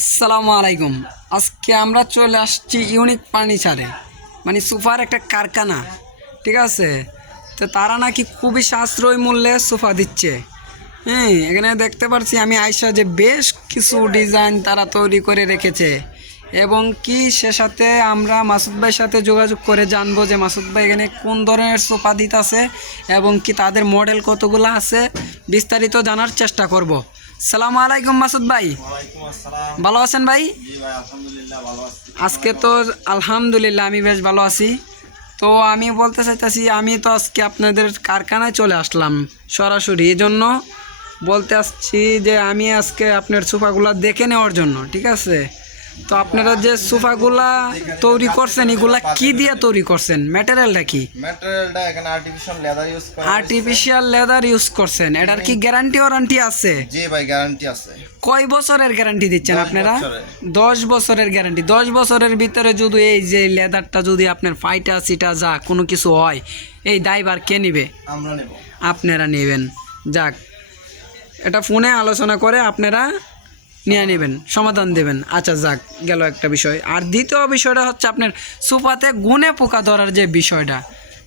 আসসালামু আলাইকুম। আজকে আমরা চলে আসছি ইউনিক ফার্নিচারে, মানে সোফার একটা কারখানা। ঠিক আছে, তো তারা নাকি খুবই সাশ্রয়ী মূল্যে সোফা দিচ্ছে। হ্যাঁ, এখানে দেখতে পাচ্ছি আমি আয়সা যে বেশ কিছু ডিজাইন তারা তৈরি করে রেখেছে, এবং কি সে সাথে আমরা মাসুদ ভাইয়ের সাথে যোগাযোগ করে জানবো যে মাসুদ ভাই এখানে কোন ধরনের সোফা দিতেছে এবং কি তাদের মডেল কতগুলো আছে, বিস্তারিত জানার চেষ্টা করব। সালামু আলাইকুম মাসুদ ভাই, ভালো আছেন ভাই? আজকে তো আলহামদুলিল্লাহ আমি বেশ ভালো আছি। তো আমি বলতে চাইতেছি, আমি তো আজকে আপনাদের কারখানায় চলে আসলাম সরাসরি, এই জন্য বলতে আসছি যে আমি আজকে আপনার সোফাগুলো দেখে নেওয়ার জন্য। ঠিক আছে, তো আপনারা যে সোফাগুলা তৈরি করছেন এগুলা কি দিয়ে তৈরি করছেন, ম্যাটেরিয়ালটা কি? ম্যাটেরিয়ালটা এখানে আর্টিফিশিয়াল লেদার ইউজ করা হয়েছে। আর্টিফিশিয়াল লেদার ইউজ করছেন, এটার কি গ্যারান্টি ওয়ারেন্টি আছে? জি ভাই, গ্যারান্টি আছে। কয় বছরের গ্যারান্টি দিচ্ছেন 10 আপনারা? বছরের। 10 বছরের গ্যারান্টি। 10 বছরের ভিতরে যদি এই যে লেদারটা যদি আপনার ফাইটা সিটা যা কোনো কিছু হয়, এই দায়ভার কে নেবে? আমরা নেব। আপনারা নেবেন। যাক, এটা ফোনে আলোচনা করে আপনারা নিয়ে নেবেন, সমাধান দেবেন। আচ্ছা, যাক গেল একটা বিষয়। আর দ্বিতীয় বিষয়টা হচ্ছে আপনার সোফাতে গুনে পোকা ধরার যে বিষয়টা।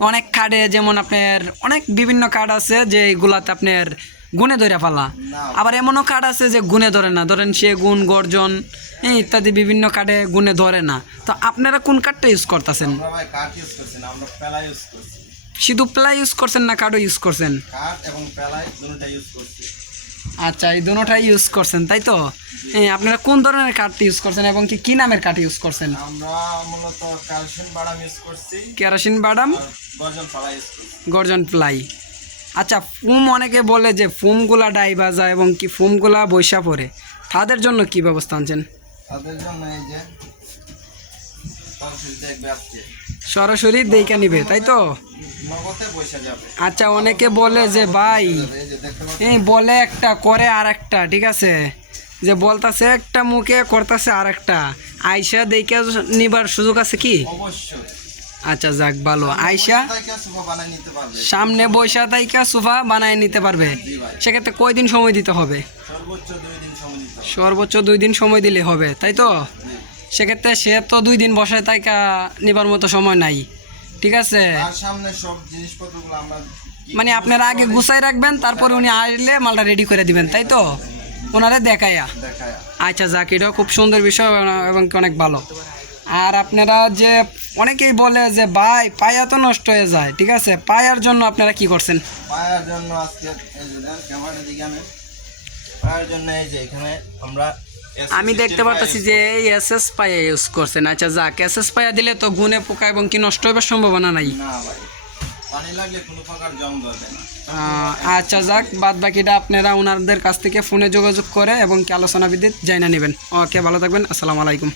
অনেক কার্ডে যেমন আপনার অনেক বিভিন্ন কার্ড আছে যে এগুলাতে আপনার গুনে ধরে ফেলা, আবার এমনও কার্ড আছে যে গুনে ধরে না, ধরেন সেগুন, গর্জন ইত্যাদি বিভিন্ন কার্ডে গুনে ধরে না। তো আপনারা কোন কার্ডটা ইউজ করতেছেন? আমরা ভাই কাঠ ইউজ করছি না, আমরা প্যালা ইউজ করছি। শুধু প্লাই ইউজ করছেন না কার্ডও ইউজ করছেন? কাঠ এবং প্যালাই দুটোটা ইউজ করছি। আচ্ছা, এই দুটোটাই ইউজ করছেন তাই তো? আপনারা কোন ধরনের কাঠ ইউজ করছেন এবং কি কি নামের কাঠ ইউজ করছেন? আমরা মূলত ক্যালসিয়াম বাদাম ইউজ করছি, কেরোসিন বাদাম, আর গর্জন প্যালা ইউজ করছি। গর্জন প্লাই। আচ্ছা, ফুম অনেকে বলে যে ফুমগুলা ডাইবা যায় এবং কি ফুমগুলা বৈশা পড়ে, তাদের জন্য কি ব্যবস্থা আনছেন? তাদের জন্য এই যে সরাসরি দেখবে আজকে সরাসরি দেইকা নিবে তাই তো? নগদে পয়সা যাবে। আচ্ছা, অনেকে বলে যে ভাই এই যে দেখতে পাচ্ছেন, বলে একটা করে আর একটা, ঠিক আছে, যে বলতাছে একটা মুখে করতেছে আর একটা, আইসা দেইকা নিবার সুযোগ আছে কি? অবশ্যই। আচ্ছা, যাক ভালো। আইসা তাইকা সুপা বানাই নিতে পারবে। সামনে বৈশা তাইকা সোফা বানায় নিতে পারবে। জি ভাই, সেক্ষেত্রে কয়দিন সময় দিতে হবে? সর্বোচ্চ 2 দিন সময় দিতে হবে। সর্বোচ্চ 2 দিন সময় দিলে হবে তাই তো? জি। সেক্ষেত্রে সে তো 2 দিন বসায় তাইকা নিবার মতো সময় নাই। ঠিক আছে, আর সামনে সব জিনিসপত্রগুলো আমরা মানে আপনারা আগে গুছাই রাখবেন, তারপরে উনি আসলে মালটা রেডি করে দিবেন তাই তো, ওনারে দেখাইয়া। দেখায়। আচ্ছা, যাক, এটাও খুব সুন্দর বিষয় এবং কি অনেক ভালো। আর আপনারা যে অনেকেই বলে যে ভাই পায়া তো নষ্ট হয়ে যায়, ঠিক আছে, পায়ার জন্য আপনারা কি করছেন? পায়ের জন্য আজকে এই যে দেন ক্যামেরা দিকে আনেন। পায়ের জন্য এই যে এখানে আমরা আমি দেখতে পাচ্ছি যে এই এসএস পায়া ইউজ করছেন। আচ্ছা, যাক, এসএস পায়া দিলে তো গুনে পোকা এবং কি নষ্ট হবার সম্ভাবনা নাই। না ভাই, পানি লাগলে কোনো প্রকার জং ধরবে না। আচ্ছা, যাক, বাদ বাকিটা আপনারা ওনাদের কাছ থেকে ফোনে যোগাযোগ করে এবং কি আলোচনা বিদ্যুৎ জানা নেবেন। ওকে, ভালো থাকবেন। আসসালামু আলাইকুম।